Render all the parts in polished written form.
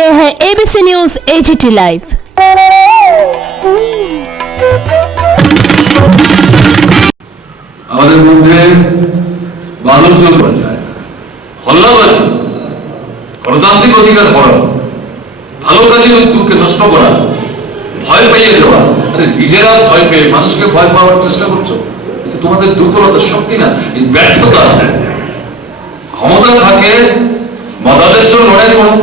ये है ABC news AGT live. আমাদের মধ্যে বালকজন করা যায়, হল্লাবাজি, গণতান্ত্রিক অধিকার হরণ, ভালো কাজের উদ্যোগকে নষ্ট করা, ভয় পাইয়ে দেওয়া। আরে নিজেরা ভয় পেয়ে মানুষকে ভয় পাওয়ার চেষ্টা করছো, কিন্তু তোমাদের দুর্বলতা, শক্তি না, এই ব্যর্থতা। ক্ষমতা থাকে মতাদর্শের লড়াই করো,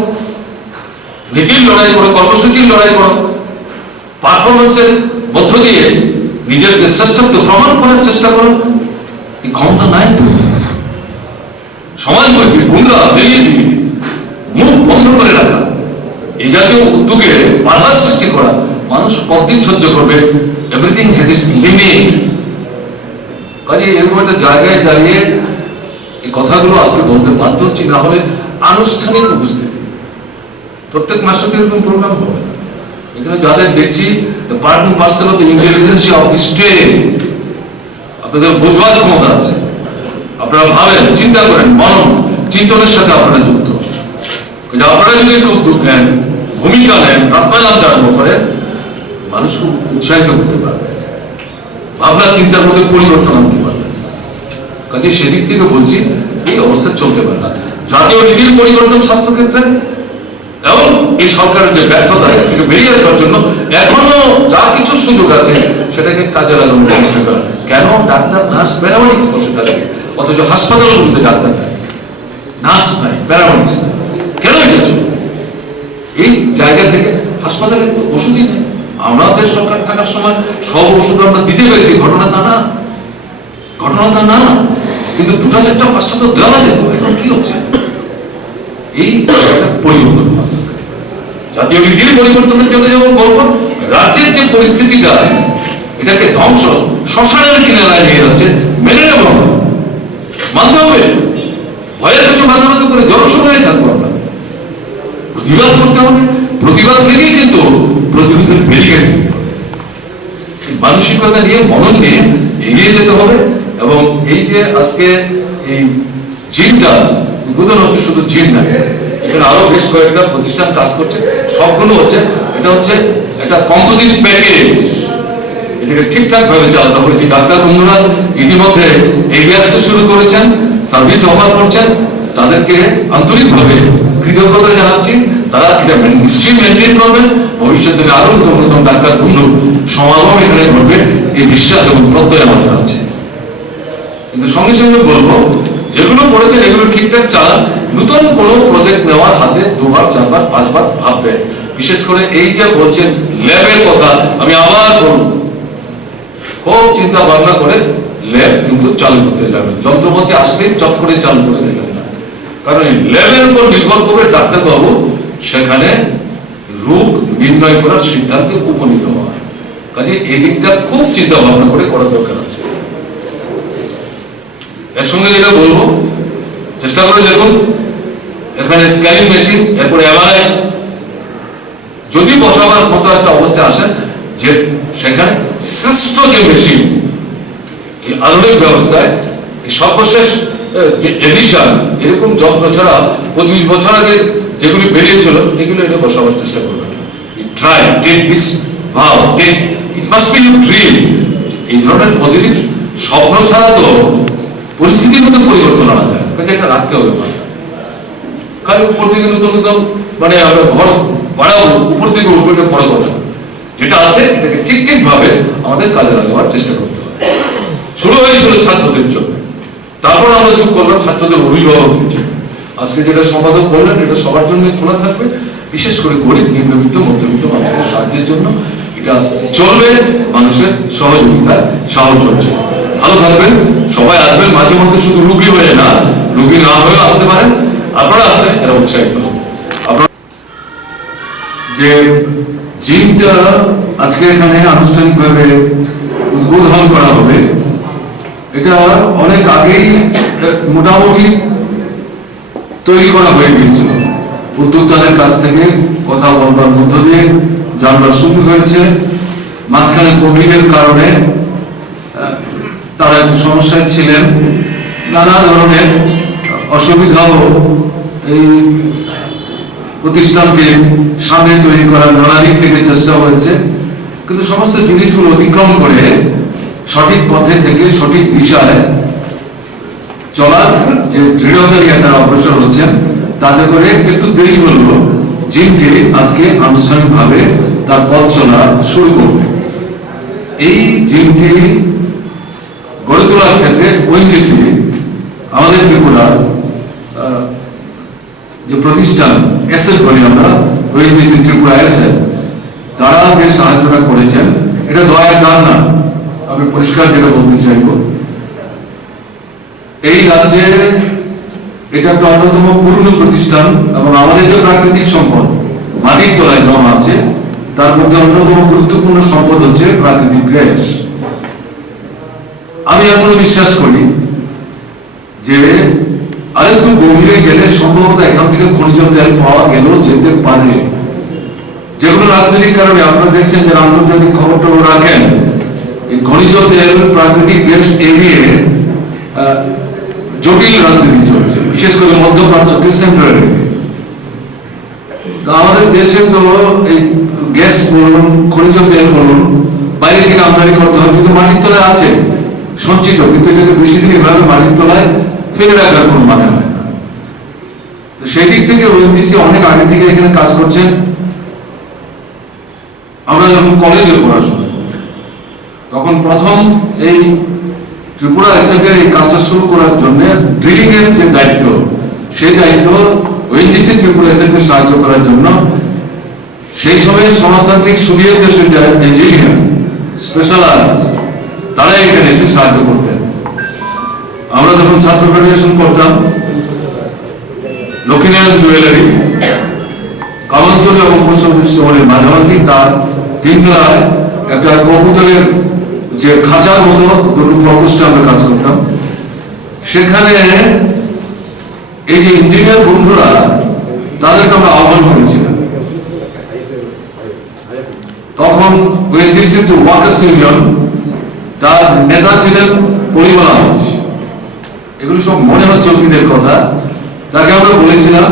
নীতির লড়াই করো, কর্মসূচির লড়াই করো, পারফরমেন্সের মধ্য দিয়ে নিজের যে শ্রেষ্ঠত্ব প্রমাণ করার চেষ্টা করো। এই ক্ষমতা নাই তো। সমাজ বইতে গুন্ডা বেরিয়ে দিয়ে মুখ বন্ধ করে রাখা, এই জাতীয় উদ্যোগে বাধা সৃষ্টি করা, মানুষ কতদিন সহ্য করবে? Everything has its limit. কাজে এরকম একটা জায়গায় দাঁড়িয়ে এই কথাগুলো আজকে বলতে বাধ্য হচ্ছি, না হলে আনুষ্ঠানিক উপস্থিতি প্রত্যেক মাসে এরকম প্রোগ্রাম হবে। এখানে যাদের দেখছি part and parcel of the intelligentsia of the state, আপনাদের বোঝবার ক্ষমতা আছে, আপনারা ভাবেন, চিন্তা করেন, মনন চিন্তনের সাথে আপনারা যুক্ত। আপনারা যদি একটু উদ্যোগ নেন, ভূমিকা নেন, রাস্তায় নামতে আরম্ভ করেন, মানুষ খুব উৎসাহিত করতে পারবে, ভাবনা চিন্তার মধ্যে পরিবর্তন আনতে পারবে। কাজে সেদিক থেকে বলছি, এই অবস্থা চলতে পারে না। জাতীয় নীতির পরিবর্তন স্বাস্থ্যক্ষেত্রে এবং এই সরকারের যে ব্যর্থতা থেকে বেরিয়ে আসার জন্য এখনো যা কিছু সুযোগ আছে সেটাকে কাজে লাগানোর চেষ্টা করা। কেন ডাক্তার, নার্স, প্যারামেডিক্স বসে থাকে, অথচ হাসপাতালগুলোতে ডাক্তার নাই, নার্স নাই, প্যারামেডিক্স নাই? কেন এটা চলবে? এই জায়গা থেকে হাসপাতালে ওষুধই নেই। আমাদের সরকার থাকার সময় সব ওষুধ আমরা দিতে পেরেছি, ঘটনা তা না, ঘটনা তা না। কিন্তু দুটা চারটা পাঁচটা তো দেওয়া যেত। এখন কি হচ্ছে? এই পরিবর্তন, জাতীয় নীতির পরিবর্তনের জন্য যেমন বলবো, রাজ্যের যে পরিস্থিতিটা এটাকে ধ্বংস, শ্মশানের কিনারায় নিয়ে যাচ্ছে, মেনে নেব, মানতে হবে। ভয়ের কাছে মাথা নত করে জনসময়ে থাকবো আমরা, প্রতিবাদ করতে হবে। প্রতিবাদ থেকেই কিন্তু প্রতিরোধের ব্যারিকেড তৈরি হবে। মানসিকতা নিয়ে, মনন নিয়ে এগিয়ে যেতে হবে। এবং এই যে আজকে এই জিমটা উদ্বোধন হচ্ছে, শুধু জিম না, এখানে আরো বেশ কয়েকটা প্রতিষ্ঠান কাজ করছে, সবগুলো হচ্ছে এটা হচ্ছে একটা কম্পোজিট প্যাকেজ। এটাকে ঠিকঠাক ভাবে চালাতে হবে। যে ডাক্তার বন্ধুরা ইতিমধ্যে এগিয়ে আসতে শুরু করেছেন, সার্ভিস অফার করছেন, তাদেরকে আন্তরিকভাবে কৃতজ্ঞতা জানাচ্ছি। তারা এটা নিশ্চয়ই মেনটেন করবেন। ভবিষ্যতে আরো নতুন নতুন ডাক্তার বন্ধু সমাগম এখানে ঘটবে, এই বিশ্বাস এবং প্রত্যয় আমাদের আছে। কিন্তু সঙ্গে সঙ্গে বলবো, যেগুলো করেছেন এগুলো ঠিকঠাক চালান। নতুন কোনো প্রজেক্ট নেওয়ার হাতে দুবার, চারবার, পাঁচবার ভাববেন। বিশেষ করে এই যে বলছেন ল্যাবের কথা, আমি আবার বলবো, খুব চিন্তা ভাবনা করে ল্যাব কিন্তু চালু করতে যাবেন। যন্ত্রপাতি আসলে চট করে চালু করে দেবেন না, কারণ এই ল্যাবের উপর নির্ভর করবে ডাক্তারবাবু সেখানে রোগ নির্ণয় করার সিদ্ধান্তে উপনীত হওয়া। কাজে এই দিকটা খুব চিন্তা ভাবনা করে করার দরকার আছে। এর সঙ্গে যেটা বলবো, চেষ্টা করে দেখুন এখানে স্ক্যানিং মেশিন, এরপরে এমআরআই যদি বসাবার মতো একটা অবস্থা আসে, যে সেখানে শ্রেষ্ঠ যে মেশিন, এই আধুনিক ব্যবস্থায় সর্বশেষ যে এডিশন, এরকম যন্ত্র ছাড়া 25 বছর আগে যেগুলি বেরিয়েছিল এগুলো এটা বসাবার চেষ্টা করবেন। Try, take this vow, take, it must be your dream. এই ধরনের পজিটিভ স্বপ্ন ছাড়া তো পরিস্থিতির মধ্যে পরিবর্তন আনা যায়। এটা রাখতে হবে। কারণ উপর থেকে নতুন নতুন মানে আমরা ঘর বাড়াবো, উপর থেকে উপর, এটা বড় কথা। যেটা আছে এটাকে ঠিক ঠিক ভাবে আমাদের কাজে লাগাবার চেষ্টা করতে হবে। শুরু হয়েছিল ছাত্রদের জন্য, তারপর আমরা যোগ করলাম ছাত্রদের অভিভাবকদের জন্য। আজকে যেটা সম্পাদক করলেন, এটা সবার জন্য খোলা থাকবে, বিশেষ করে গরিব, নিম্নবিত্ত, মধ্যবিত্ত মানুষের সাহায্যের জন্য এটা চলবে। মানুষের সহযোগিতা, সাহায্য চলছে। ভালো থাকবেন, সবাই আসবেন। মাঝে মধ্যে শুধু রুগী হয়ে না, রুগী না হয়েও আসতে পারেন। আপনারা আসলে এরা উৎসাহিত হবে। আপনারা যে জিমটা আজকে এখানে আনুষ্ঠানিকভাবে উদ্বোধন করা হবে, এটা অনেক আগেই মোটামুটি তৈরি করা হয়ে গিয়েছিল। উদ্যোক্তাদের কাছ থেকে কথা বলবার মধ্য দিয়ে জানবার সুযোগ হয়েছে। মাঝখানে কোভিডের কারণে তারা একটু সমস্যায় ছিলেন, নানা ধরনের অসুবিধাও এই প্রতিষ্ঠানকে সামনে তৈরি করার নানা দিক থেকে চেষ্টা হয়েছে, কিন্তু সমস্ত জিনিসগুলো অতিক্রম করে সঠিক পথে থেকে সঠিক দিশায় চলার যে দৃঢ়তা নিয়ে তারা অগ্রসর হচ্ছেন, তাতে করে একটু দেরি হলো জিমকে আজকে আনুষ্ঠানিকভাবে তার পথ চলা শুরু করবে। এই জিমটি গড়ে তোলার ক্ষেত্রে ওএনজিসি আমাদের ত্রিপুরার যে প্রতিষ্ঠান এসএফ বলি আমরা, ওএনজিসি ত্রিপুরা এসএফ, তারা যে সাহায্যটা করেছেন এটা দয়ার দান না, আমি পরিষ্কার যেটা বলতে চাইব। এই রাজ্যে এটা একটা অন্যতম পুরনো প্রতিষ্ঠান এবং আমাদের যে প্রাকৃতিক সম্পদ মাটির তলায় জমা আছে তার মধ্যে অন্যতম গুরুত্বপূর্ণ সম্পদ হচ্ছে প্রাকৃতিক গ্যাস। আমি এখনো বিশ্বাস করি যে আরেকটু গভীরে গেলে সম্ভবত এখান থেকে খনিজ তেল পাওয়া গেলেও যেতে পারে। যেগুলো রাজনৈতিক কারণে আপনারা দেখছেন যে আন্তর্জাতিক খবরটা রাখেন, এই খনিজ তেল প্রাকৃতিক গ্যাস এড়িয়ে জটিল রাজনীতি চলছে, বিশেষ করে মধ্যপ্রাচ্যকে সেন্টারে রেখে। তো আমাদের দেশে তো এই গ্যাস বলুন, খনিজ তেল বলুন, বাইরে থেকে আমদানি করতে হয়, কিন্তু মাটির তলায় আছে সঞ্চিত, কিন্তু এটাকে বেশি দিন এভাবে মাটির তলায় ফেলে রাখার কোনো মানে হয় না। তো সেই দিক থেকে ওএনজিসি অনেক আগে থেকে এখানে কাজ করছেন। আমরা যখন কলেজে পড়াশোনা তখন প্রথম এই ত্রিপুরা এসএফের এই কাজটা শুরু করার জন্য ড্রিলিং এর যে দায়িত্ব, সেই দায়িত্ব ওএনজিসি ত্রিপুরা এসএফকে সাহায্য করার জন্য সেই সময় সমাজতান্ত্রিক সোভিয়েত দেশের যারা ইঞ্জিনিয়ার স্পেশালাইজ তারা এখানে এসে সাহায্য করতেন। আমরা যখন ছাত্র ফেডারেশন করতাম, লক্ষ্মীনারায়ণ জুয়েলারি কামাঞ্চল এবং পশ্চিম পশ্চিমের মাঝামাঝি তার তিনতলায় একটা কবুতরের যে খাঁচার মতো দুটো প্রকোষ্ঠে আমরা কাজ করতাম। সেখানে এই যে ইঞ্জিনিয়ার বন্ধুরা তাদেরকে আমরা আহ্বান করেছিলাম। তখন ওএনজিসি যে ওয়ার্কার্স ইউনিয়ন তার নেতা ছিলেন পরিমলা আহমেদ। এগুলো সব মনে হচ্ছে অতীতের কথা। তাকে আমরা বলেছিলাম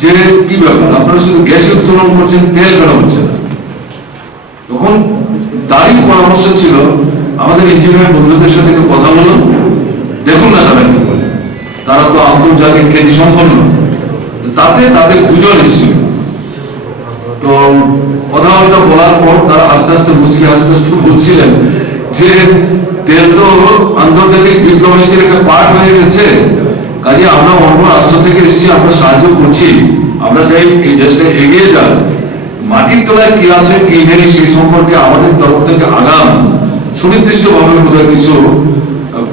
যে কি ব্যাপার, আপনারা শুধু গ্যাস উত্তোলন করছেন, তেল কেন হচ্ছে না? তখন তারই পরামর্শ ছিল আমাদের ইঞ্জিনিয়ার বন্ধুদের সাথে কথা বলুন, দেখুন না তারা কি বলে। তারা তো আন্তর্জাতিক খ্যাতি সম্পন্ন, তাতে তাদের গুজল এসেছিল। তো কথাবার্তা বলার পর তারা আস্তে আস্তে বলছিলেন যে তেল তো আন্তর্জাতিক ডিপ্লোমেসির একটা পার্ট হয়ে গেছে, কাজে আমরা অন্য রাষ্ট্র থেকে এসেছি, আমরা সাহায্য করছি, আমরা চাই এই দেশটা এগিয়ে যাক। মাটির তলায় কি আছে কি নেই সেই সম্পর্কে আমাদের তরফ থেকে আগাম সুনির্দিষ্ট ভাবে বোধহয় কিছু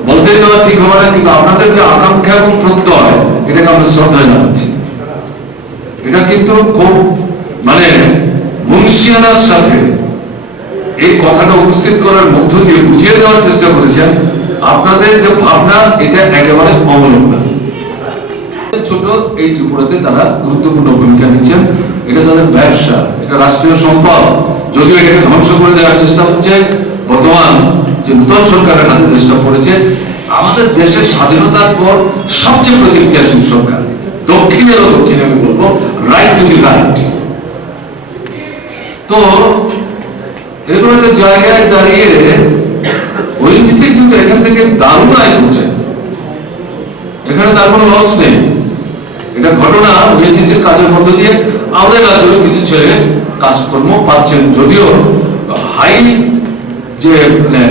বলতে যাওয়া ঠিক হবে না, কিন্তু আপনাদের যে আকাঙ্ক্ষা এবং প্রত্যয় এটাকে আমরা শ্রদ্ধা জানাচ্ছি। এটা কিন্তু খুব মানে মুন্সিয়ানার সাথে এই কথাটা উপস্থিত করার মধ্য দিয়ে বুঝিয়ে দেওয়ার চেষ্টা করেছেন আপনাদের যে ভাবনা এটা একেবারে অমূলক না। ছোট এই ত্রিপুরাতে তারা গুরুত্বপূর্ণ ভূমিকা নিচ্ছেন। এটা তাদের ব্যবসা, এটা রাষ্ট্রীয় সম্পদ, যদিও এটাকে ধ্বংস করে দেওয়ার চেষ্টা হচ্ছে। বর্তমান যে নূতন সরকারের হাতে দেশটা পড়েছে, আমাদের দেশের স্বাধীনতার পর সবচেয়ে প্রতিক্রিয়াশীল সরকার, দক্ষিণেরও দক্ষিণ আমি বলবো, রাইট টু দি রাইট। তো এরকম একটা জায়গায় দাঁড়িয়ে ওএনজিসি কিন্তু এখান থেকে দারুণ আয় করছে, এখানে তার কোনো লস নেই। এটা ঘটনা ওএনজিসির কাজের মধ্য দিয়ে আমাদের রাজ্যের কিছু ছেলে কাজকর্ম পাচ্ছেন, যদিও হাই যে মানে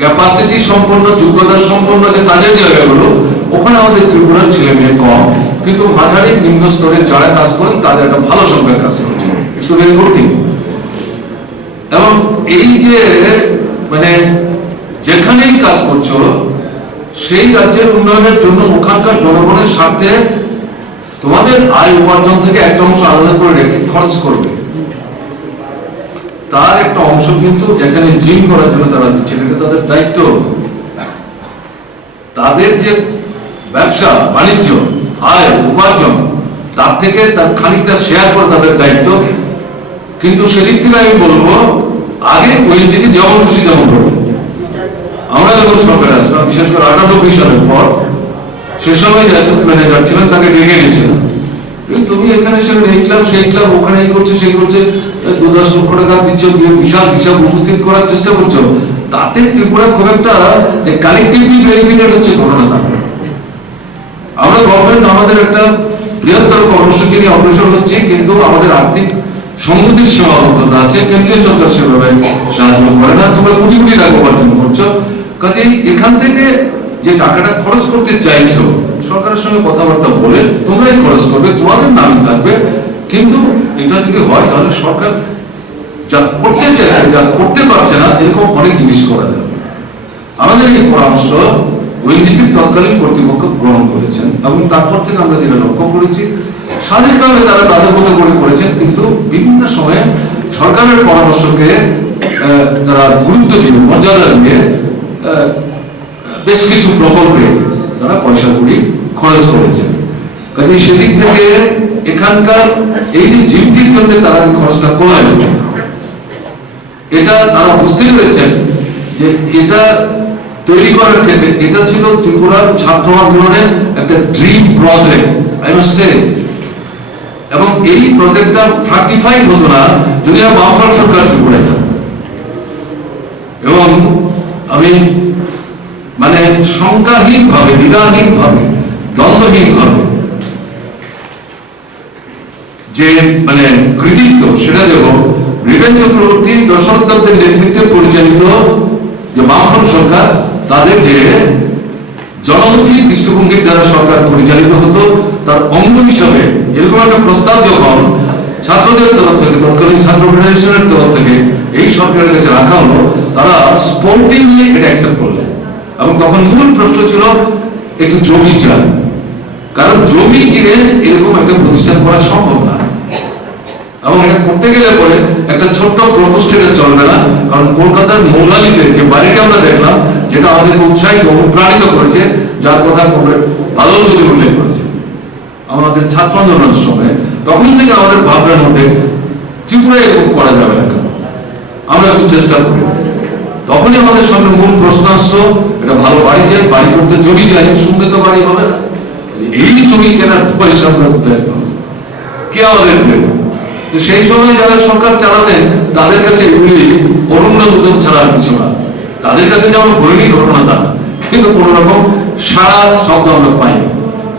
ক্যাপাসিটি সম্পন্ন যোগ্যতা সম্পন্ন যে কাজের জায়গাগুলো ওখানে আমাদের ত্রিপুরার ছেলে মেয়ে কম, কিন্তু মাঝারি নিম্ন স্তরে যারা কাজ করেন তাদের একটা ভালো সংখ্যায় কাজ করছে। It's very good thing. এবং এই যে মানে যেখানেই কাজ করছো সেই রাজ্যের উন্নয়নের জন্য ওখানকার জনগণের স্বার্থে তোমাদের আয় উপার্জন থেকে একটা অংশ আলাদা করে রেখে খরচ করবে, তার একটা অংশ কিন্তু এখানে জিম করার জন্য তারা দিচ্ছে। এটা তাদের দায়িত্ব। তাদের যে ব্যবসা বাণিজ্য আয় উপার্জন তার থেকে তার খানিকটা শেয়ার করা তাদের দায়িত্ব। কিন্তু সেদিক থেকে আমি বলবো আগে ওএনজিসি যেমন খুশি তেমন করবে। আমরা যখন সরকারে আসলাম, বিশেষ করে 98 সালের পর, সে সময় যে অ্যাসেট ম্যানেজার ছিলেন তাকে ডেকে নিয়েছিলাম তুমি এখানে সেখানে এই ক্লাব সেই ক্লাব ওখানে এই করছে সেই করছে 10 লক্ষ টাকা দিচ্ছ, দিয়ে বিশাল হিসাব উপস্থিত করার চেষ্টা করছো, তাতে ত্রিপুরা খুব একটা যে কালেকটিভলি বেনিফিটেড হচ্ছে ঘটনা। আমরা গভর্নমেন্ট আমাদের একটা বৃহত্তর কর্মসূচি নিয়ে অগ্রসর হচ্ছে, কিন্তু আমাদের আর্থিক সংগতির সীমাবদ্ধতা আছে, কেন্দ্রীয় সরকার সেভাবে সাহায্য করে না, তোমরা কোটি কোটি টাকা উপার্জন করছো। কাজেই এখান থেকে যে টাকাটা খরচ করতে চাইছো, সরকারের সঙ্গে কথাবার্তা বলে তোমরাই খরচ করবে, তোমাদের নামই থাকবে। কিন্তু এটা যদি হয় তাহলে সরকার যা করতে চাইছে, যা করতে পারছে না, এরকম অনেক জিনিস করা যাবে। আমাদের এই পরামর্শ ওএনজিসির তৎকালীন কর্তৃপক্ষ গ্রহণ করেছেন, এবং তারপর থেকে আমরা যেটা লক্ষ্য করেছি, স্বাধীনভাবে তারা তাদের মতো করে করেছেন, কিন্তু বিভিন্ন সময়ে সরকারের পরামর্শকে তারা গুরুত্ব দিয়ে, মর্যাদা দিয়ে বেশ কিছু প্রকল্পে তারা পয়সা কড়ি খরচ করেছেন। কাজে সেদিক থেকে এখানকার এই যে জিমটির জন্য তারা যে খরচটা করলেন, এটা তারা বুঝতে পেরেছেন যে এটা তৈরি করার ক্ষেত্রে এটা ছিল ত্রিপুরার ছাত্র আন্দোলনের একটা dream project, I must say. এবং এই প্রজেক্টটা ফ্রাক্টিফাই হতো না যদি বামফ্রন্ট সরকার ত্রিপুরায় থাকতো। এবং আমি মানে শঙ্কাহীন ভাবে, দ্বিধাহীন ভাবে, দ্বন্দ্বহীন ভাবে যে মানে কৃতিত্ব সেটা দেব রিবেন চক্রবর্তী, দশরথ দত্তের নেতৃত্বে পরিচালিত যে বামফ্রন্ট সরকার, তাদের যে জনমুখী দৃষ্টিভঙ্গির দ্বারা সরকার পরিচালিত হতো, তার অঙ্গ হিসাবে এরকম একটা প্রস্তাব যখন ছাত্রদের তরফ থেকে, তৎকালীন ছাত্র ফেডারেশনের তরফ থেকে এই সরকারের কাছে রাখা হলো, তারা স্পোর্টিংলি এটা অ্যাকসেপ্ট করলেন। এবং তখন মূল প্রশ্ন ছিল একটু জমি চাই, কারণ জমি কিনে এরকম একটা প্রতিষ্ঠান করা সম্ভব না। এবং এটা করতে গেলে পরে একটা ছোট্ট প্রকোষ্ঠে চলবে না, কারণ কলকাতার মৌলালিতে যে বাড়িটা আমরা দেখলাম, যেটা আমাদেরকে উৎসাহিত অনুপ্রাণিত করেছে, যার কথা ভালো যদি উল্লেখ করেছে আমাদের ছাত্র আন্দোলনের সময়, তখন থেকে আমাদের ভাবনার মধ্যে ত্রিপুরায় এরকম করা যাবে না কেন, আমরা একটু চেষ্টা করি। তখনই আমাদের সামনে মূল প্রশ্ন আসলো, এটা ভালো বাড়ি চাই, বাড়ি করতে জমি চাই, শুনলে তো বাড়ি হবে না, এই জমি কেনার পয়সা আমরা কোথায় পাবো, কে আমাদের দেবে? সেই সময় যারা সরকার চালাতেন তাদের কাছে এগুলি অরণ্য দুজন ছাড়া আর কিছু না, তাদের কাছে যেমন ঘটনি ঘটনা তা, কিন্তু কোন রকম সারা শব্দ আমরা পাইনি।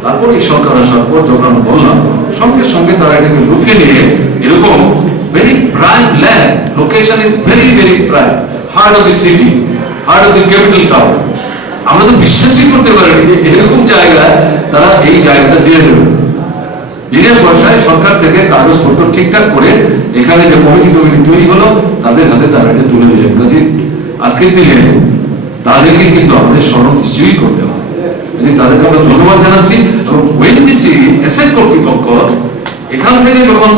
তারপর এই সরকার আসার পর যখন আমরা বললাম, সঙ্গে সঙ্গে তারা এটাকে লুফে নিয়ে এরকম very prime land, location is very very prime, heart of the city, heart of the capital town. আমরা তো বিশ্বাসই করতে পারিনি যে এরকম জায়গায় তারা এই জায়গাটা দিয়ে দেবে। বিনা পয়সায় সরকার থেকে কাগজপত্র ঠিকঠাক করে এখানে যে কমিটি তৈরি হলো, তাদের হাতে তারা এটা তুলে দিলেন। কাজে আজকের দিনে তাদেরকে কিন্তু আমাদের স্মরণ নিশ্চয়ই করতে হবে, তাদেরকে আমরা ধন্যবাদ জানাচ্ছি। এবং ওএনজিসি অ্যাসেট কর্তৃপক্ষ এখান থেকে যখন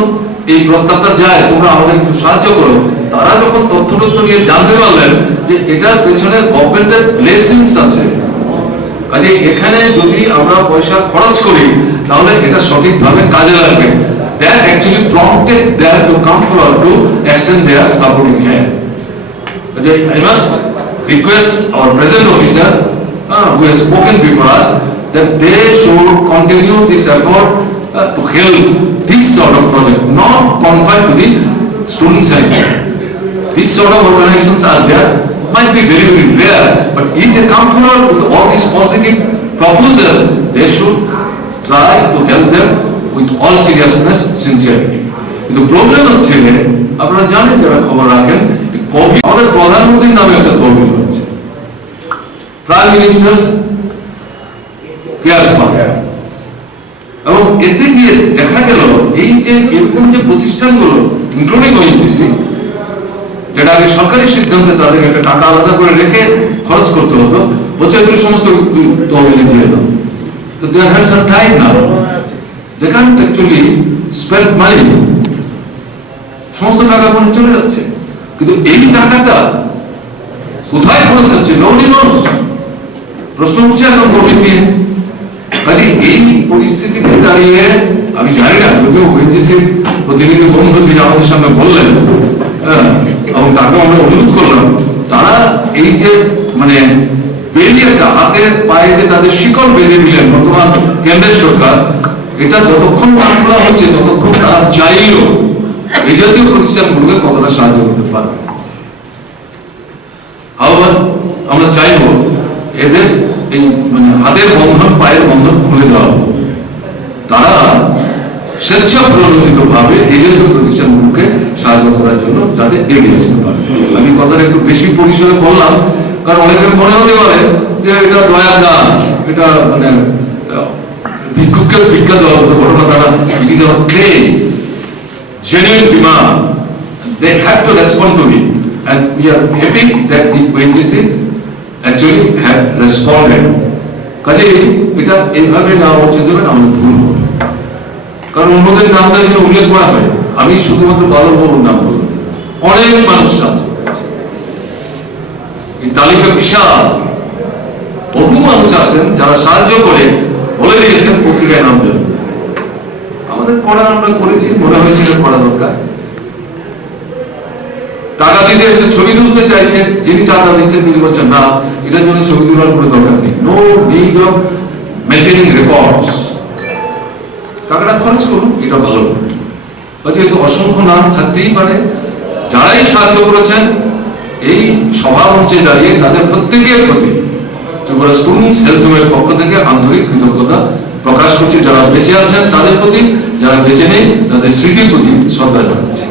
এই প্রস্তাবটা যায়, তোমরা আমাদের একটু সাহায্য করো, তারা যখন তথ্য নিয়ে জানতে পারলেন যে এটার পেছনে গভর্নমেন্টের ব্লেসিংস আছে, কাজে এখানে যদি আমরা পয়সা খরচ করি তাহলে এটা সঠিকভাবে কাজে লাগবে, that actually prompted them to come forward to extend their supporting hand. I must request our present officer who has spoken before us that they should continue this effort to help this sort of project, not confined to the student side. This sort of organizations are there, might be very very rare, but if they come forward with all these positive proposals, they should try to help them with all seriousness, sincerity. কিন্তু problem হচ্ছে, আপনারা জানেন যারা খবর রাখেন, Covid আমাদের প্রধানমন্ত্রীর নামে একটা তহবিল হয়েছে, প্রাইম মিনিস্টার্স কেয়ারস ফান্ড, এবং এতে গিয়ে দেখা গেল এই যে এরকম যে প্রতিষ্ঠানগুলো ইনক্লুডিং ওএনজিসি, যেটা আগে সরকারি সিদ্ধান্তে তাদের একটা টাকা আলাদা করে রেখে খরচ করতে হতো, বলছে এগুলো সমস্ত তহবিলে দিয়ে দাও, তো their hands are tied now, they can't actually spend money, সমস্ত টাকা ওখানে চলে যাচ্ছে। কিন্তু এই টাকাটা কোথায় খরচ হচ্ছে নোবডি নোস, প্রশ্ন উঠছে এখন গভীর নিয়ে। কাজে এই পরিস্থিতিতে দাঁড়িয়ে আমি জানি না, যদিও ওএনজিসির প্রতিনিধি বন্ধু যিনি আমাদের সামনে বললেন, এবং তাকে আমরা অনুরোধ করলাম, তারা এই যে মানে বেরিয়েটা হাতে পায়ে যে তাদের শিকল বেঁধে দিলেন বর্তমান কেন্দ্রের সরকার, এটা যতক্ষণ না করা হচ্ছে ততক্ষণ তারা চাইলেও এই জাতীয় প্রতিষ্ঠানগুলোকে কতটা সাহায্য করতে পারবে। আবার আমরা চাইব এদের এই মানে হাতের বন্ধন পায়ের বন্ধন খুলে দেওয়া হবে, তারা স্বেচ্ছা প্রণোদিত ভাবে এই জাতীয় প্রতিষ্ঠানগুলোকে সাহায্য করার জন্য যাতে এগিয়ে আসতে পারে। আমি কথাটা একটু বেশি পরিসরে বললাম কারণ অনেকের মনে হতে পারে যে এটা দয়া দান, এটা মানে ভিক্ষুককে ভিক্ষা দেওয়ার মতো ঘটনা, তারা it is our claim, genuine demand, they have to respond to it, and we are happy that the ONGC actually have responded. কাজে এটা এইভাবে না হচ্ছে দেবেন আমাদের ভুল হবে, কারণ অন্যদের নামটা এখানে উল্লেখ করা হয়, আমি শুধুমাত্র বাদল বাবুর নাম বলব, অনেক মানুষ সাহায্য করেছে, এই তালিকা বিশাল, বহু মানুষ আছেন যারা সাহায্য করে বলে দিয়েছেন পত্রিকায় নাম দেবেন। আমাদের পড়া আমরা করেছি, মনে হয়েছিল পড়া দরকার, টাকা দিতে এসে ছবি তুলতে চাইছেন, যিনি টাকা দিচ্ছেন তিনি বলছেন না এটার জন্য ছবি তোলার কোনো দরকার নেই, no need of maintaining records, টাকাটা খরচ করুন, এটা ভালো। যেহেতু অসংখ্য নাম থাকতেই পারে, যারাই সাহায্য করেছেন এই সভা মঞ্চে দাঁড়িয়ে তাদের প্রত্যেকের প্রতি ত্রিপুরা স্টুডেন্টস হেলথ হোমের পক্ষ থেকে আন্তরিক কৃতজ্ঞতা প্রকাশ করছি, যারা বেঁচে আছেন তাদের প্রতি, যারা বেঁচে নেই তাদের স্মৃতির প্রতি শ্রদ্ধা জানাচ্ছি,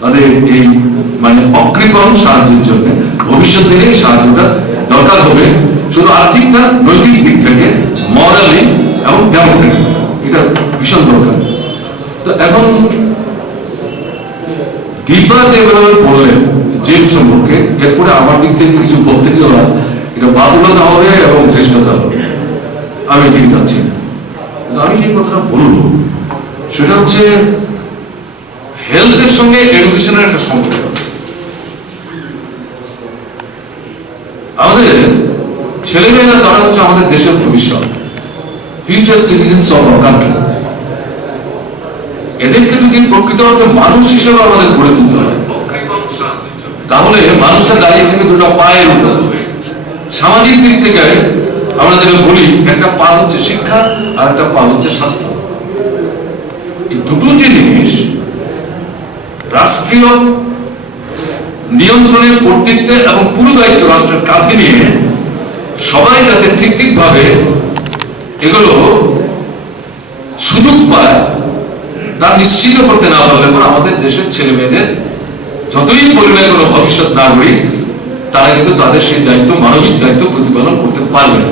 তাদের এই মানে অকৃপণ সাহায্যের জন্য। ভবিষ্যৎ দিনে এই সাহায্যটা দরকার হবে, শুধু আর্থিক না, নৈতিক দিক থেকে, মরালি এবং ডেমোক্রেটিক, এটা ভীষণ দরকার। তো এখন দীপা যেভাবে বললেন জেল সম্পর্কে, এরপরে আমার দিক থেকে কিছু বলতে গেলে এটা বাতুলতা হবে এবং ধৃষ্টতা হবে, আমি ঠিক যাচ্ছি না। আমি যে কথাটা বলবো সেটা হচ্ছে হেলথের সঙ্গে এডুকেশনের একটা সম্পর্ক আছে। আমাদের ছেলেমেয়েরা তারা হচ্ছে আমাদের দেশের ভবিষ্যৎ, future citizens of our country. এদেরকে যদি প্রকৃত অর্থে মানুষ হিসেবে আমাদের গড়ে তুলতে হয়, তাহলে মানুষের দাঁড়িয়ে থেকে দুটো পায়ের উপর হবে। সামাজিক দিক থেকে আমরা যেটা বলি, একটা পা হচ্ছে শিক্ষা আর একটা পা হচ্ছে স্বাস্থ্য। এই দুটো জিনিস রাষ্ট্রীয় নিয়ন্ত্রণের কর্তৃত্বে এবং পুরো দায়িত্ব রাষ্ট্রের কাছে নিয়ে সবাই যাতে ঠিক ভাবে এগুলো সুযোগ পায় তা নিশ্চিত করতে না পারলে পর আমাদের দেশের ছেলে মেয়েদের যতই পরিমাণে কোনো ভবিষ্যৎ নাগরিক, তারা কিন্তু তাদের সেই দায়িত্ব, মানবিক দায়িত্ব প্রতিপালন করতে পারবে না।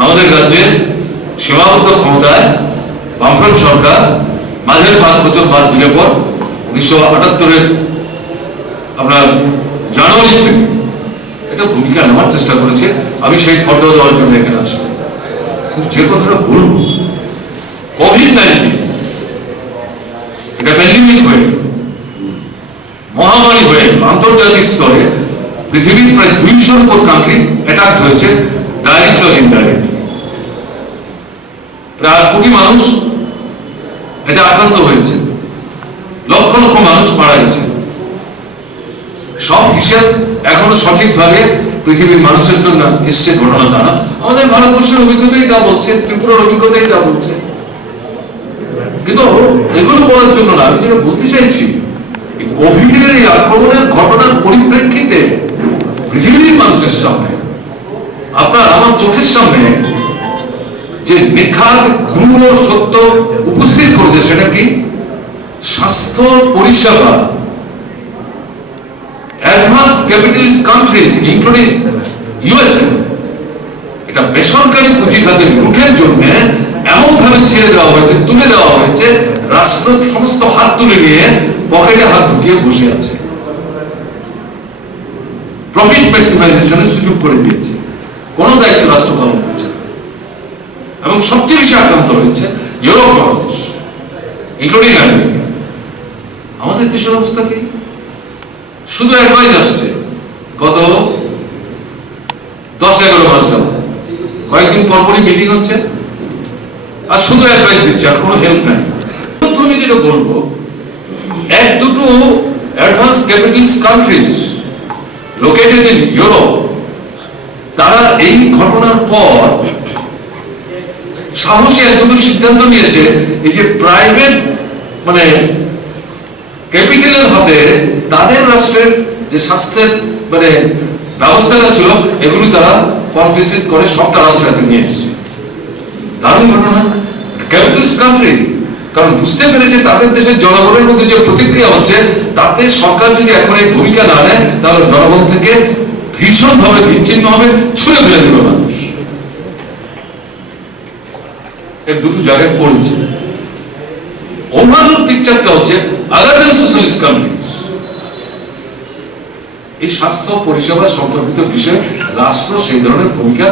আমাদের রাজ্যে সীমাবদ্ধ ক্ষমতায় বামফ্রন্ট সরকার মাঝের 5 বছর বাদ দিলে পর 1978-এর আপনার জানুয়ারি থেকে এটা ভূমিকা নেওয়ার চেষ্টা করেছে। আমি সেই ফটো দেওয়ার জন্য এখানে আসবো, কিন্তু যে কথাটা বলবো, কোভিড-19 এটা প্যান্ডেমিক হয়ে গেল, মহামারী হয়ে আন্তর্জাতিক স্তরে পৃথিবীর প্রায় 200-র উপর কান্ট্রি অ্যাটাক হয়েছে, ডাইরেক্টলি আর ইনডাইরেক্টলি। প্রায় 8 কোটি মানুষ এটা আক্রান্ত হয়েছে, লক্ষ লক্ষ মানুষ মারা গেছে। সব হিসেব এখনো সঠিকভাবে পৃথিবীর মানুষের জন্য এসছে ঘটনা তা না। আমাদের ভারতবর্ষের অভিজ্ঞতাই তা বলছে, ত্রিপুরার অভিজ্ঞতাই তা বলছে, কিন্তু এগুলো বলার জন্য না। আমি যেটা বলতে চাইছি, কোভিডের এই আক্রমণের ঘটনার পরিপ্রেক্ষিতে পৃথিবীর মানুষের সামনে, আপনার আমার চোখের সামনে যে নিখাদ গুরু সত্য উপস্থিত করেছে, সেটা কি? স্বাস্থ্য পরিষেবা advance capitalist countries including USA, এটা বেসরকারি পুঁজি খাতে লুটের জন্য এমন ভাবে ছেড়ে দেওয়া হয়েছে, তুলে দেওয়া হয়েছে, রাষ্ট্র সমস্ত হাত তুলে নিয়ে পকেটে হাত ঢুকিয়ে বসে আছে, প্রফিট ম্যাক্সিমাইজেশনের সুযোগ করে দিয়েছে, কোন দায়িত্ব রাষ্ট্র পালন করছে। এবং সবচেয়ে বেশি আক্রান্ত হয়েছে ইউরোপ মহাদেশ, ইনক্লুডিং আমেরিকা। আমাদের দেশের অবস্থা কি? শুধু অ্যাডভাইস আসছে গত 10-11 মাস যাবত, কয়েকদিন পরপরই মিটিং হচ্ছে আর শুধু অ্যাডভাইস দিচ্ছে, আর কোনো হেল্প নাই। আমি যেটা বলবো, 1-2 advance capitalist countries located in Europe, তারা এই ঘটনার পর সাহসী এক দুটো সিদ্ধান্ত নিয়েছে, এই যে প্রাইভেট মানে ক্যাপিটালের হাতে তাদের রাষ্ট্রের যে স্বাস্থ্যের মানে ব্যবস্থাটা ছিল এগুলো তারা কনফিসেট করে সবটা রাষ্ট্রের হাতে নিয়ে এসছে। দারুণ ঘটনা, ক্যাপিটালিস্ট কান্ট্রি। কারণ বুঝতে পেরেছে তাদের দেশের জনগণের মধ্যে যে প্রতিক্রিয়া হচ্ছে তাতে সরকার যদি এখন এই ভূমিকা না নেয় তাহলে জনগণ থেকে ভীষণ ভাবে বিচ্ছিন্ন হবে, ছুঁড়ে ফেলে দেবে মানুষ। এর দুটো জায়গায় পড়েছে। ওভারঅল পিকচারটা হচ্ছে আদার দ্যান সোশ্যালিস্ট কান্ট্রিজ, এই স্বাস্থ্য পরিষেবা সম্পর্কিত বিষয়ে রাষ্ট্র সেই ধরনের ভূমিকা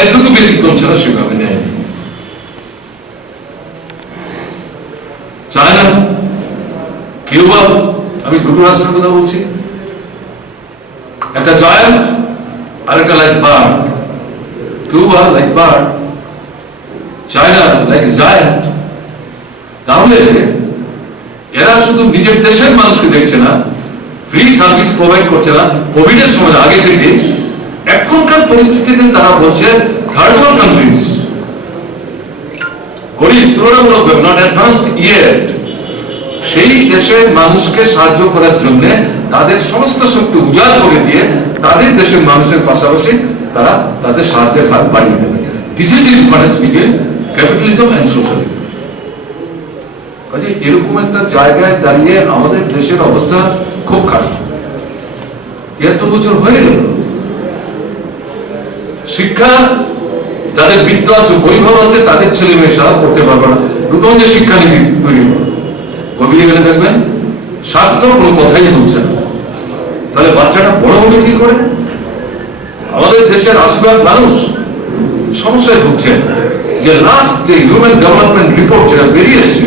এক দুটো ব্যতিক্রম ছাড়া সেভাবে নেয়নি। চায়না, কিউবা, আমি দুটো রাষ্ট্রের কথা বলছি, একটা জায়ান্ট আর একটা like bird. Cuba like bird, China like giant. তাহলে এরা শুধু নিজের দেশের মানুষকে দেখছে না, ফ্রি সার্ভিস প্রোভাইড করছে না কোভিড এর সময় আগে থেকে, এখনকার পরিস্থিতিতে তারা বলছে থার্ড ওয়ার্ল্ড কান্ট্রিজ, গরিব তুলনামূলক নট অ্যাডভান্সড ইয়েট, সেই দেশের মানুষকে সাহায্য করার জন্য তাদের সমস্ত শক্তি উজাড় করে দিয়ে তাদের দেশের মানুষের পাশাপাশি তারা তাদের সাহায্যের হাত বাড়িয়ে দেবে। This is the difference between capitalism and socialism. কাজে এরকম একটা জায়গায় দাঁড়িয়ে আমাদের দেশের অবস্থা খুব খারাপ। ৭৩ বছর হয়ে গেল, শিক্ষা যাদের বিত্ত আছে বৈভব আছে তাদের ছেলে মেয়ে সারা পড়তে পারবে না, নতুন যে শিক্ষানীতি তৈরি করবে। গভীরে গেলে দেখবেন স্বাস্থ্য কোনো কথাই বলছে না, তাহলে বাচ্চাটা বড় হবে কি করে? আমাদের দেশের ৮০% মানুষ সমস্যায় ভুগছেন। যে লাস্ট যে হিউম্যান ডেভেলপমেন্ট রিপোর্ট যেটা বেরিয়ে এসছে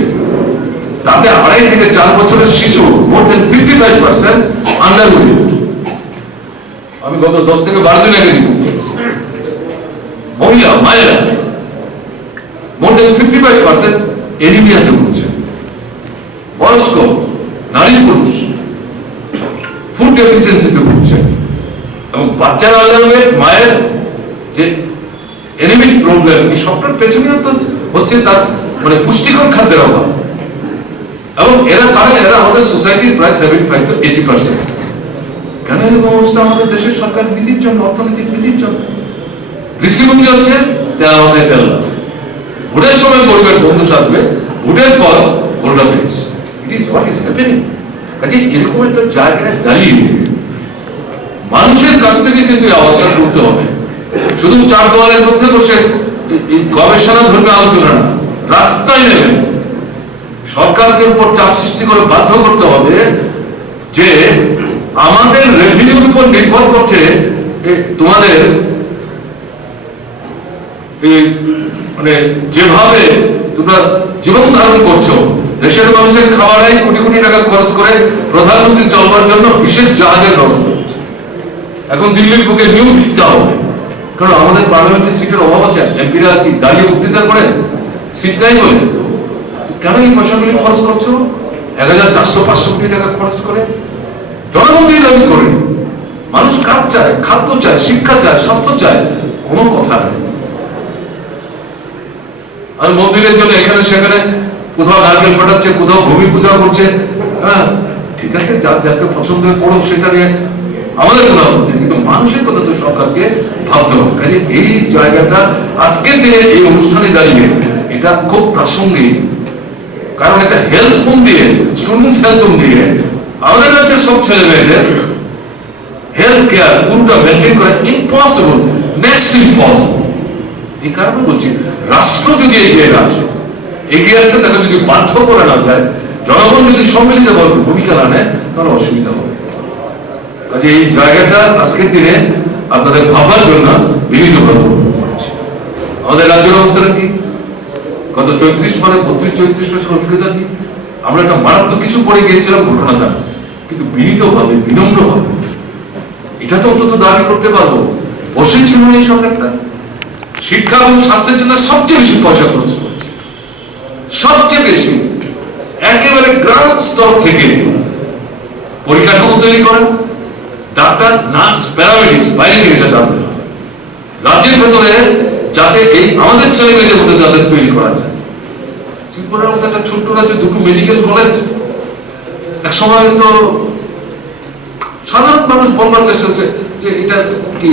তাতে ২.৫ থেকে ৪ বছরের শিশু মোর দেন 55% আন্ডার ওয়েট। আমি গত 10 থেকে 12 দিন আগে রিপোর্ট করেছি, মহিলা মায়েরা মোর দেন 55% এনিমিয়াতে ভুগছে। বয়স্ক নারী পুরুষ ফুড ডেফিসিয়েন্সিতে ভুগছে। এবং বাচ্চার আন্ডার ওয়েট, মায়ের যে এনিমিক প্রবলেম, এই সবটার পেছনে তো হচ্ছে তার মানে পুষ্টিকর খাদ্যের অভাব। এবং এরা আমাদের সোসাইটির প্রায় 75 to 80%। কেন এরকম অবস্থা? আমাদের দেশের সরকার নীতির জন্য, অর্থনৈতিক নীতির জন্য। দৃষ্টিভঙ্গি হচ্ছে তেলা মাথায় তেল দাও, ভোটের সময় গরিবের বন্ধু সাজবে, ভোটের পর ভোল্টা fix. It is what is happening. কাজে এরকম একটা জায়গায় দাঁড়িয়ে মানুষের কাছ থেকে কিন্তু এই অবস্থা করতে হবে। শুধু চার দেওয়ালের মধ্যে বসে গবেষণা ধর্মী আলোচনা না, রাস্তায় নেবে সরকারকে উপর চাপ সৃষ্টি করে বাধ্য করতে হবে যে আমাদের রেভিনিউর উপর নির্ভর করছে তোমাদের মানে যেভাবে তোমরা জীবন ধারণ করছো। দেশের মানুষের খাবারে কোটি কোটি টাকা খরচ করে প্রধানমন্ত্রী চলবার জন্য বিশেষ জাহাজের ব্যবস্থা করছে। এখন দিল্লির বুকে নিউ ভিস্টা হবে, কারণ আমাদের পার্লামেন্টের সিটের অভাব আছে। এমপিরা কি দাঁড়িয়ে বক্তৃতা করে? সিট নাই বলে। কেন এই পয়সাগুলি খরচ করছো? ১,৪০০-৫০০ কোটি টাকা খরচ করে জনগণই দাবি করে। মানুষ কাজ চায়, খাদ্য চায়, শিক্ষা চায়, স্বাস্থ্য চায়, কোনো কথা নেই। আর মন্দিরের জন্য এখানে সেখানে কোথাও নারকেল ফাটাচ্ছে, কোথাও ভূমি পূজা করছে। হ্যাঁ ঠিক আছে, যার যাকে পছন্দ হয় করো, সেটা নিয়ে আমাদের কোনো আপত্তি নেই, কিন্তু মানুষের কথা তো সরকারকে ভাবতে হবে। কাজে এই জায়গাটা আজকের দিনে এই অনুষ্ঠানে দাঁড়িয়ে এটা খুব প্রাসঙ্গিক। কারণ একটা হেলথ হোম দিয়ে, স্টুডেন্টস হেলথ হোম দিয়ে আমাদের রাজ্যের সব ছেলে মেয়েদের হেলথ কেয়ার পুরোটা মেনটেন করা ইম্পসিবল, নেক্সট ইম্পসিবল। এই কারণে বলছি রাষ্ট্র যদি এগিয়ে না আসে, এগিয়ে আসছে তাকে যদি বাধ্য করা না যায়, জনগণ যদি সম্মিলিত ভূমিকা না নেয় তাহলে অসুবিধা হবে। কাজে এই জায়গাটা আজকের দিনে আপনাদের ভাবার জন্য বিনীতভাবে করছি। আমাদের রাজ্যের অবস্থাটা কি? গত ৩৪ মানে ৩২-৩৪ বছর অভিজ্ঞতা কি? আমরা একটা মারাত্মক কিছু পড়ে গিয়েছিলাম ঘটনাটা, কিন্তু বিনীতভাবে, বিনম্রভাবে এটা তো অন্তত দাবি করতে পারবো বসেছিল এই সরকারটা শিক্ষা এবং স্বাস্থ্যের জন্য সবচেয়ে বেশি পয়সা খরচ করেছে, সবচেয়ে বেশি। একেবারে গ্রাউন্ড স্তর থেকে পরিকাঠামো তৈরি করা, ডাক্তার, নার্স, প্যারামেডিক্স বাইরে থেকে যেতে হবে। রাজ্যের ভেতরে যাতে এই আমাদের ছেলে মেয়েদের মধ্যে যাদের তৈরি করা যায়। ত্রিপুরার মধ্যে একটা ছোট্ট রাজ্যে দুটো মেডিকেল কলেজ, এক সময় তো সাধারণ মানুষ বলবার চেষ্টা হচ্ছে যে এটা কি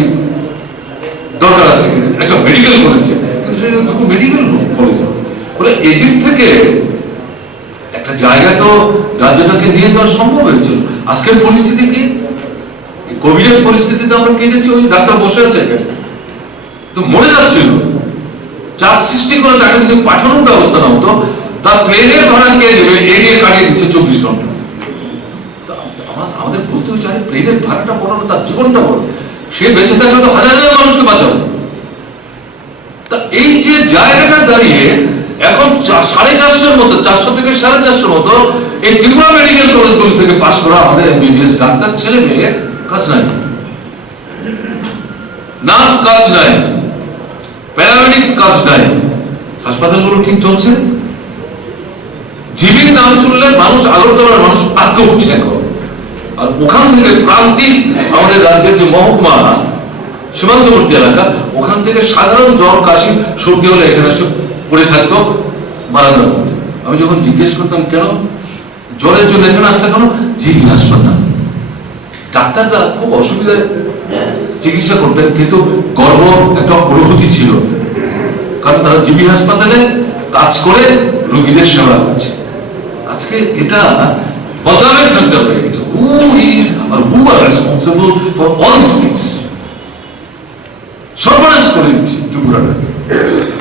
দরকার আছে একটা মেডিকেল কলেজ, কিন্তু সেই দুটো মেডিকেল কলেজ বলে এদিক থেকে একটা জায়গা তো রাজ্যটাকে নিয়ে যাওয়া সম্ভব হয়েছিল। আজকের পরিস্থিতি কি, কোভিড এর পরিস্থিতিতে আমরা কে দেখছি ওই ডাক্তার বসে আছে এখানে, তো মরে যাচ্ছিল। চাপ সৃষ্টি করে তাকে যদি পাঠানোর ব্যবস্থা না হতো, তার প্লেনের ভাড়া কে দেবে এই নিয়ে কাটিয়ে দিচ্ছে 24 ঘন্টা। আমাদের বলতে হচ্ছে আরে প্লেনের ভাড়াটা বড় না, তার জীবনটা বড়, সে বেঁচে থাকলে তো হাজার হাজার মানুষকে বাঁচাবে। তা এই যে জায়গাটা দাঁড়িয়ে এখন 450 মতো, 400 থেকে 450 মতো এই ত্রিপুরা মেডিকেল কলেজগুলো থেকে পাশ করা আমাদের এমবিবিএস ডাক্তার ছেলে মেয়ে কাজ নাই, নার্স কাজ নাই, প্যারামেডিক্স কাজ নাই, হাসপাতালগুলো ঠিক চলছে। জিবির নাম শুনলে মানুষ, আগরতলার মানুষ আটকে উঠছে এখন। আর ওখান থেকে প্রান্তিক আমাদের রাজ্যের যে মহকুমা সীমান্তবর্তী এলাকা, ওখান থেকে সাধারণ জ্বর কাশি সর্দি হলে এখানে এসে পড়ে থাকতো বারান্দার মধ্যে। আমি যখন জিজ্ঞেস করতাম কেন জ্বরের জন্য এখানে আসলে, কেন জিবি হাসপাতাল, ডাক্তাররা খুব অসুবিধায় চিকিৎসা করতেন, কিন্তু গর্ব একটা অনুভূতি ছিল, কারণ তারা জিবি হাসপাতালে কাজ করে রোগীদের সেবা করছে। আজকে এটা বদলামের সেন্টার হয়ে গেছে। হু ইজ আর who are responsible for all this things, সর্বনাশ করে দিচ্ছে ত্রিপুরাটাকে।